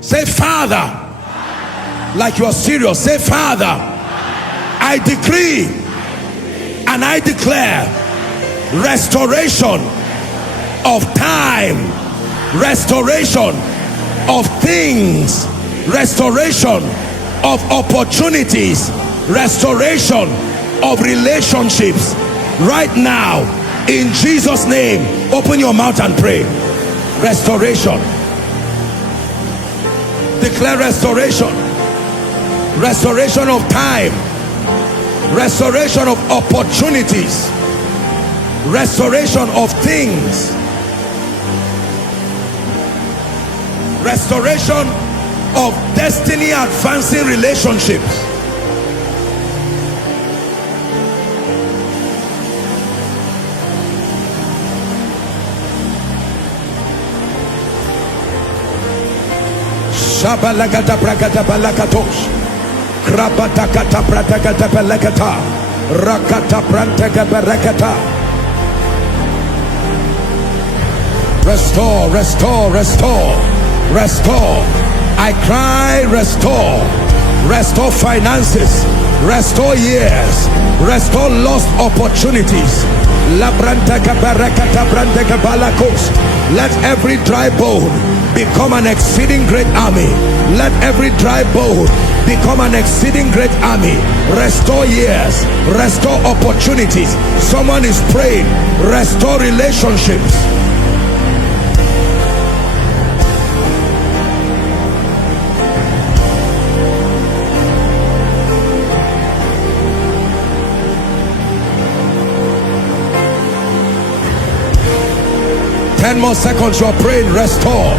Say, Father. Like you are serious. Say, Father, I decree and I declare restoration of time, restoration of things, restoration of opportunities, restoration of relationships right now in Jesus' name. Open your mouth and pray. Restoration. Declare restoration. Restoration of time, restoration of opportunities, restoration of things, restoration of destiny advancing relationships. Shabalagata brakata balakatos. Krabatakata pratakata pelekata. Rakata prantaka berekata. Restore, restore, restore, restore. I cry, restore. Restore finances. Restore years. Restore lost opportunities. La brantaka berekata brantaka balakos. Let every dry bone become an exceeding great army. Let every dry bone become an exceeding great army. Restore years, restore opportunities. Someone is praying, restore relationships. Ten more seconds, you are praying, restore.